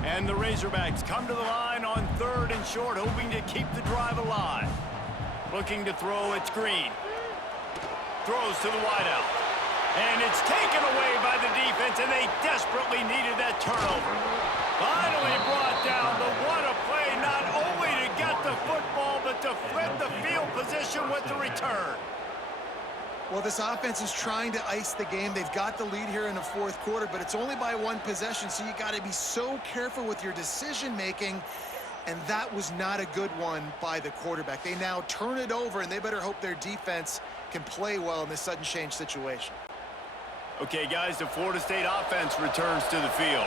And the Razorbacks come to the line on 3rd and short, hoping to keep the drive alive. Looking to throw, it's Green. Throws to the wideout. And it's taken away by the defense, and they desperately needed that turnover. Finally brought down, but what a play, not only to get the football, but to flip the field position with the return. Well, this offense is trying to ice the game. They've got the lead here in the 4th quarter, but it's only by 1 possession, so you got to be so careful with your decision-making, and that was not a good one by the quarterback. They now turn it over, and they better hope their defense can play well in this sudden change situation. Okay, guys, the Florida State offense returns to the field.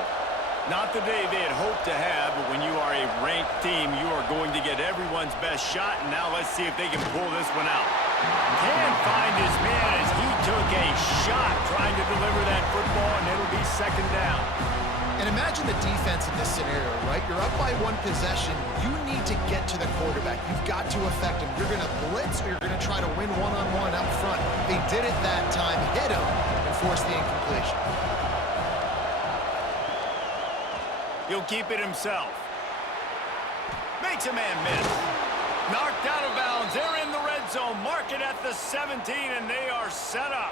Not the day they had hoped to have, but when you are a ranked team, you are going to get everyone's best shot, and now let's see if they can pull this one out. Can't find his man as he took a shot trying to deliver that football, and it'll be 2nd down. And imagine the defense in this scenario, right? You're up by 1 possession. You need to get to the quarterback. You've got to affect him. You're going to blitz or you're going to try to win one-on-one up front. They did it that time, hit him, and forced the incompletion. He'll keep it himself. Makes a man miss. Knocked out of bounds. They're in the red zone. Mark it at the 17, and they are set up.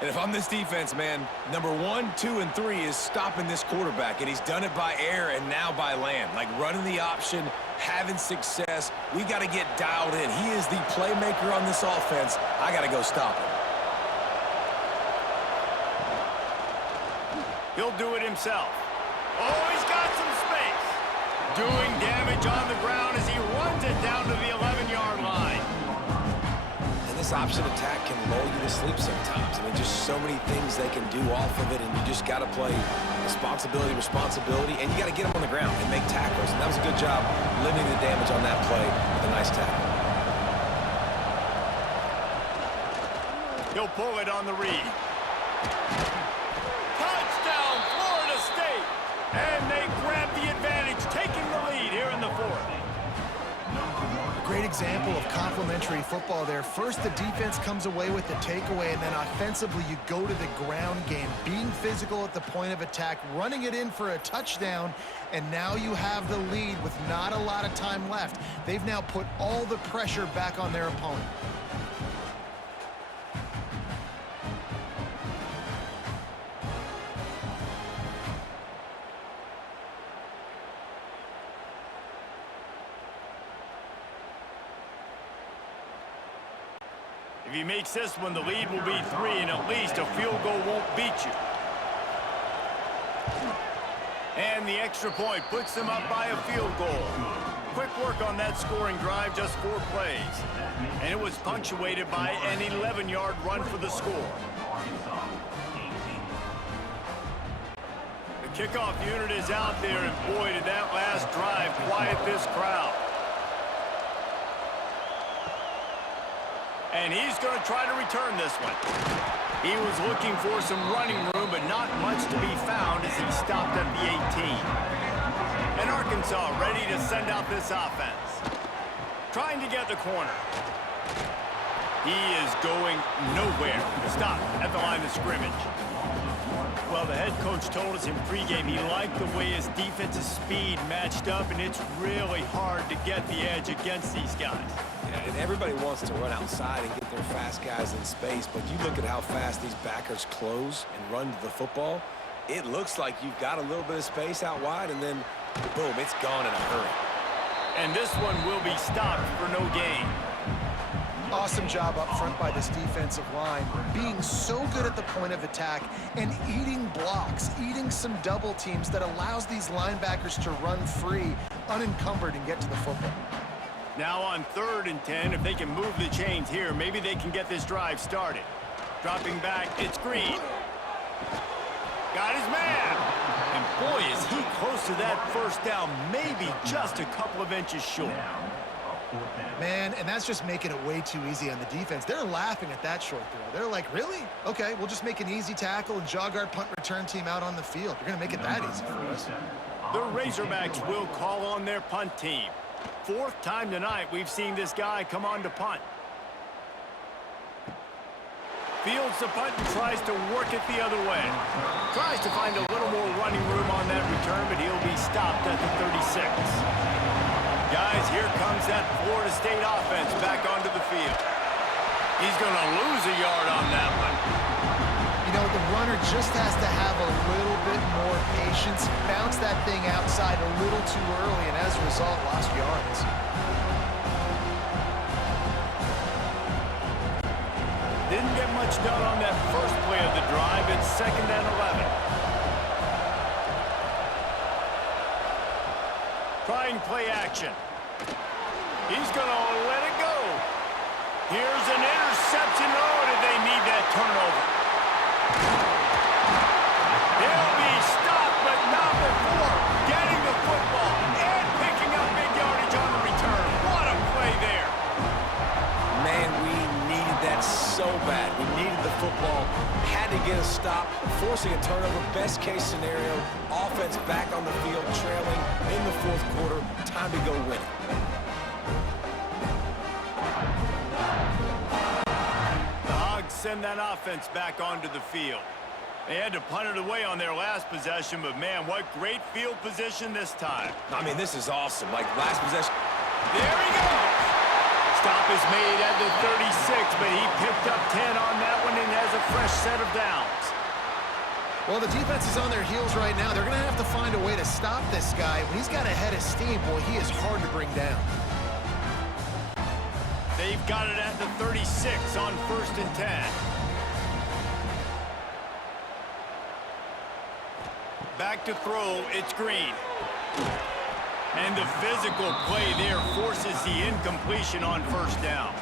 And if I'm this defense, man, number 1, 2, and 3 is stopping this quarterback, and he's done it by air and now by land. Like running the option, having success. We got to get dialed in. He is the playmaker on this offense. I got to go stop him. He'll do it himself. Oh, he's got some space. Doing damage on the ground as he runs it down to the 11-yard line. And this option attack can lull you to sleep sometimes. I mean, just so many things they can do off of it, and you just got to play responsibility, and you got to get them on the ground and make tackles. And that was a good job limiting the damage on that play with a nice tackle. He'll pull it on the read. Touchdown, Florida State! And they grab the advantage, taking the lead here in the 4th. Great example of complementary football there. First, the defense comes away with the takeaway, and then offensively, you go to the ground game, being physical at the point of attack, running it in for a touchdown, and now you have the lead with not a lot of time left. They've now put all the pressure back on their opponent. If he makes this one, the lead will be 3, and at least a field goal won't beat you. And the extra point puts them up by a field goal. Quick work on that scoring drive, just 4 plays. And it was punctuated by an 11-yard run for the score. The kickoff unit is out there, and boy, did that last drive quiet this crowd. And he's going to try to return this one. He was looking for some running room, but not much to be found as he stopped at the 18. And Arkansas ready to send out this offense. Trying to get the corner. He is going nowhere. Stop at the line of scrimmage. Well, the head coach told us in pregame he liked the way his defensive speed matched up, and it's really hard to get the edge against these guys. Yeah, and everybody wants to run outside and get their fast guys in space, but you look at how fast these backers close and run to the football, it looks like you've got a little bit of space out wide, and then, boom, it's gone in a hurry. And this one will be stopped for no gain. Awesome job up front by this defensive line, being so good at the point of attack and eating blocks, eating some double teams that allows these linebackers to run free, unencumbered, and get to the football. Now on 3rd and 10, if they can move the chains here, maybe they can get this drive started. Dropping back, it's Green. Got his man. And boy, is he close to that first down, maybe just a couple of inches short. Man, and that's just making it way too easy on the defense. They're laughing at that short throw. They're like, really? Okay, we'll just make an easy tackle and jog our punt return team out on the field. You're going to make it that easy for us. The Razorbacks will call on their punt team. 4th time tonight we've seen this guy come on to punt. Fields the punt and tries to work it the other way. Tries to find a little more running room on that return, but he'll be stopped at the 36. Guys, here comes that Florida State offense back onto the field. He's going to lose a yard on that one. You know, the runner just has to have a little bit more patience, bounce that thing outside a little too early, and as a result, lost yards. Didn't get much done on that first play of the drive. It's 2nd and 11. Trying play action. He's going to let it go. Here's an interception. Oh, did they need that turnover? He'll be stopped, but not before getting the football and picking up big yardage on the return. What a play there. Man, we needed that so bad. We needed the football, had to get a stop, forcing a turnover. Best case scenario, offense back on the field, trailing in the 4th quarter. Time to go win it. The Hogs send that offense back onto the field. They had to punt it away on their last possession, but man, what great field position this time. I mean, this is awesome. Like, last possession. There he goes. Stop is made at the 36, but he picked up 10 on that one and has a fresh set of downs. Well, the defense is on their heels right now. They're going to have to find a way to stop this guy. When he's got a head of steam, boy, he is hard to bring down. They've got it at the 36 on 1st and 10. Back to throw, it's Green. And the physical play there forces the incompletion on 1st down.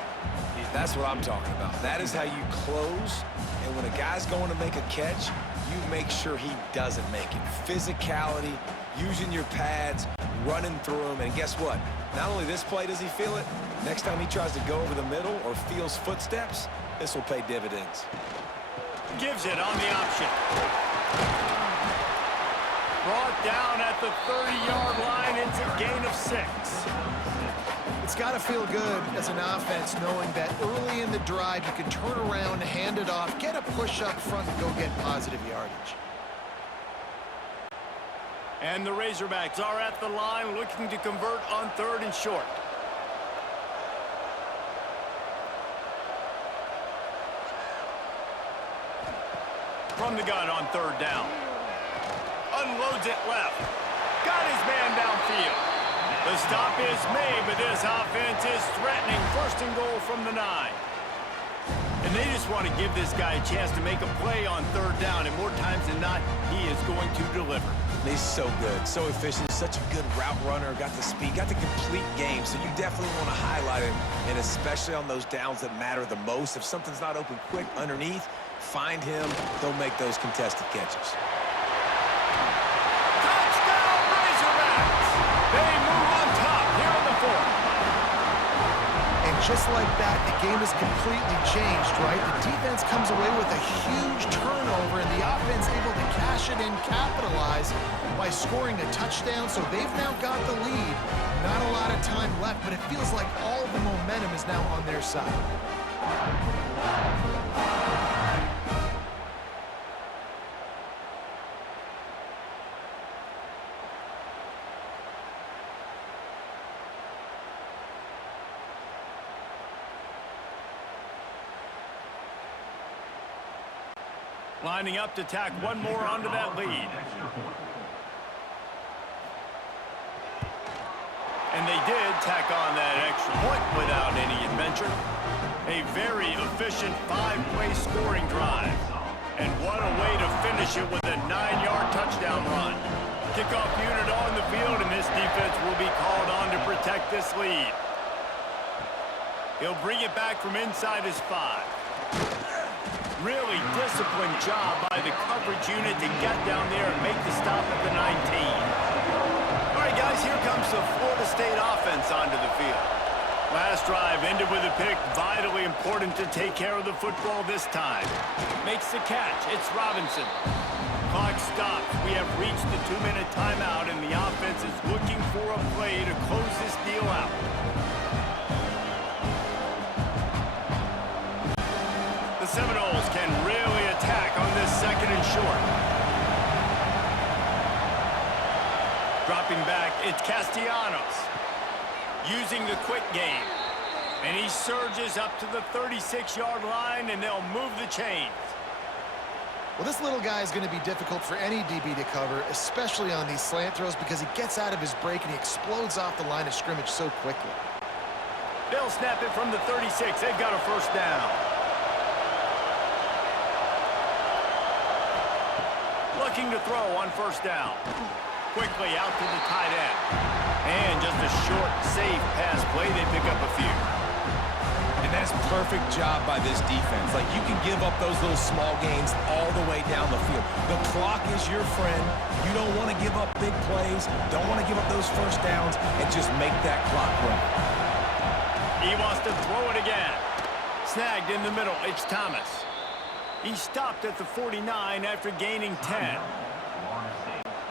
That's what I'm talking about. That is how you close, and when a guy's going to make a catch, you make sure he doesn't make it. Physicality, using your pads, running through them, and guess what? Not only this play does he feel it, next time he tries to go over the middle or feels footsteps, this will pay dividends. Gives it on the option. Brought down at the 30-yard line. It's a gain of 6. It's got to feel good as an offense knowing that early in the drive you can turn around, hand it off, get a push up front, and go get positive yardage. And the Razorbacks are at the line looking to convert on 3rd and short. From the gun on 3rd down. Unloads it left. Got his man downfield. The stop is made, but this offense is threatening 1st and goal from the 9. just want to give this guy a chance to make a play on third down, and more times than not, he is going to deliver. He's so good, so efficient, such a good route runner, got the speed, got the complete game, so you definitely want to highlight him, and especially on those downs that matter the most. If something's not open quick underneath, find him, he'll make those contested catches. Touchdown, Razorbacks! They move on top here in the fourth. And just like that, the game is completely changed, right? The defense comes away with a huge turnover, and the offense able to cash it in, capitalize by scoring a touchdown. So they've now got the lead. Not a lot of time left, but it feels like all the momentum is now on their side. Lining up to tack one more onto that lead. And they did tack on that extra point without any adventure. A very efficient 5-play scoring drive. And what a way to finish it with a 9-yard touchdown run. Kickoff unit on the field, and this defense will be called on to protect this lead. He'll bring it back from inside his 5. Really disciplined job by the coverage unit to get down there and make the stop at the 19. All right, guys, here comes the Florida State offense onto the field. Last drive ended with a pick. Vitally important to take care of the football this time. Makes the catch. It's Robinson. Clock stops. We have reached the 2-minute timeout, and the offense is looking for a play to close this deal out. The Seminoles can really attack on this 2nd and short. Dropping back, it's Castellanos. Using the quick game. And he surges up to the 36-yard line, and they'll move the chains. Well, this little guy is going to be difficult for any DB to cover, especially on these slant throws, because he gets out of his break and he explodes off the line of scrimmage so quickly. They'll snap it from the 36. They've got a first down. Looking to throw on first down. Quickly out to the tight end. And just a short, safe pass play. They pick up a few. And that's perfect job by this defense. Like, you can give up those little small gains all the way down the field. The clock is your friend. You don't want to give up big plays. Don't want to give up those first downs, and just make that clock run. He wants to throw it again. Snagged in the middle. It's Thomas. He stopped at the 49 after gaining 10.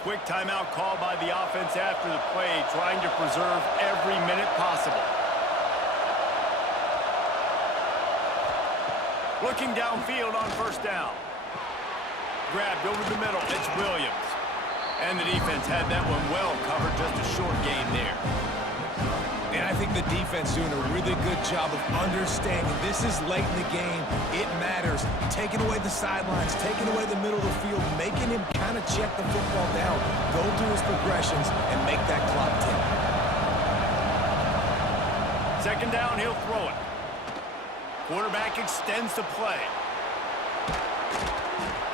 Quick timeout call by the offense after the play, trying to preserve every minute possible. Looking downfield on first down. Grabbed over the middle. It's Williams. And the defense had that one well covered. Just a short gain there. And I think the defense doing a really good job of understanding this is late in the game. It matters. Taking away the sidelines, taking away the middle of the field, making him kind of check the football down, go through his progressions, and make that clock tick. 2nd down, he'll throw it. Quarterback extends the play.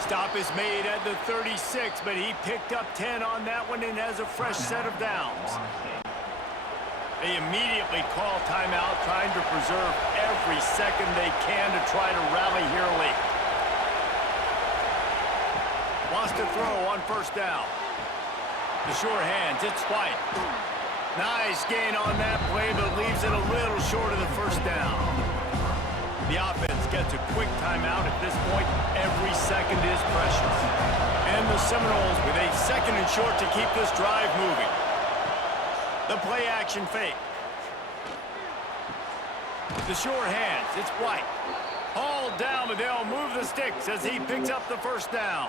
Stop is made at the 36, but he picked up 10 on that one and has a fresh set of downs. They immediately call timeout, trying to preserve every second they can to try to rally here late. Wants to throw on first down. The sure hands, it's White. Nice gain on that play, but leaves it a little short of the first down. The offense gets a quick timeout at this point. Every second is precious. And the Seminoles with a 2nd and short to keep this drive moving. The play action fake. The sure hands, it's White. Hauled down, but they'll move the sticks as he picks up the first down.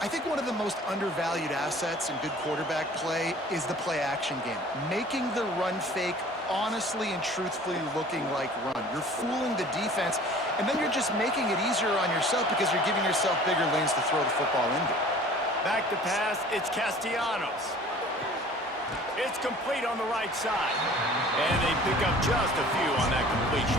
I think one of the most undervalued assets in good quarterback play is the play action game. Making the run fake honestly and truthfully looking like run. You're fooling the defense, and then you're just making it easier on yourself because you're giving yourself bigger lanes to throw the football into. Back to pass, it's Castellanos. It's complete on the right side. And they pick up just a few on that completion.